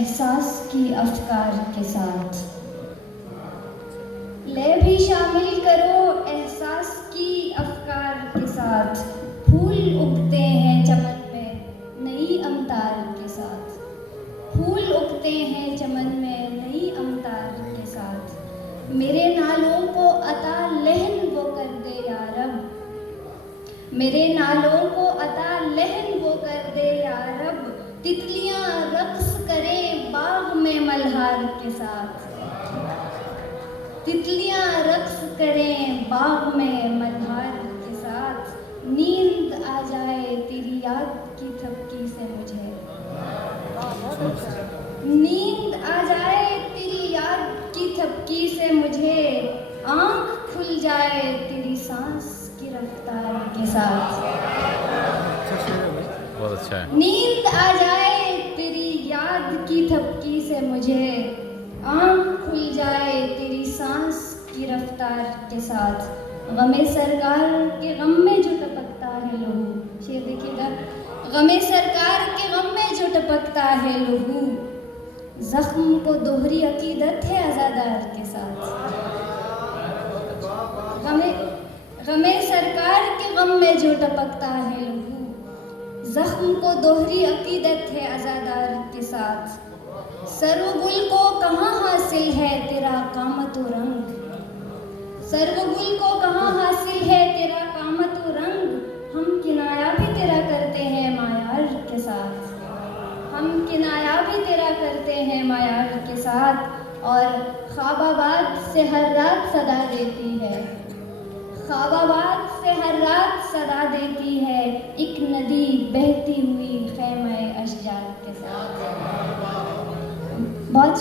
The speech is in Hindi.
एहसास की अफकार के साथ। लय भी शामिल करो एहसास की अफकार के साथ। फूल उगते हैं चमन में नई अमतार के साथ। फूल उगते हैं चमन में नई अमतार के साथ। मेरे नालों को अता लहन वो कर दे या रब। मेरे नालों को अता लहन वो कर दे या रब। तितलियां रक्स करें बाग में मल्हार के साथ। तितलियां रक्स करें बाग में मल्हार के साथ। नींद आ जाए तेरी याद की थपकी से मुझे। नींद आ जाए तेरी याद की थपकी से मुझे। आँख खुल जाए तेरी सांस की रफ्तार के साथ। बहुत अच्छा है। नींद आ जाए तेरी याद की थपकी से मुझे। आँख खुल जाए तेरी सांस की रफ्तार के साथ। गमे सरकार के गम में जो टपकता है लहू। शेर देखिएगा। गमे सरकार के गम में जो टपकता है लहू। जख्म को दोहरी अकीदत है अज़ादार के साथ। गमे सरकार के गम में जो टपकता है लहू। जख्म को दोहरी अकीदत है अज़ादार के साथ। सर्वगुल को कहाँ हासिल है तेरा कामत व रंग। सर्वगुल को कहाँ हासिल है तेरा कामत व रंग। हम किनाया भी तेरा करते हैं मायार के साथ। हम किनाया भी तेरा करते हैं मायार के साथ। और ख्वाबाबाद से हर रात सदा देती है। ख्वाबाबाद से हर रात सदा देती है। एक नदी बहती हुई ख़ैमे अशजार के साथ। बहुत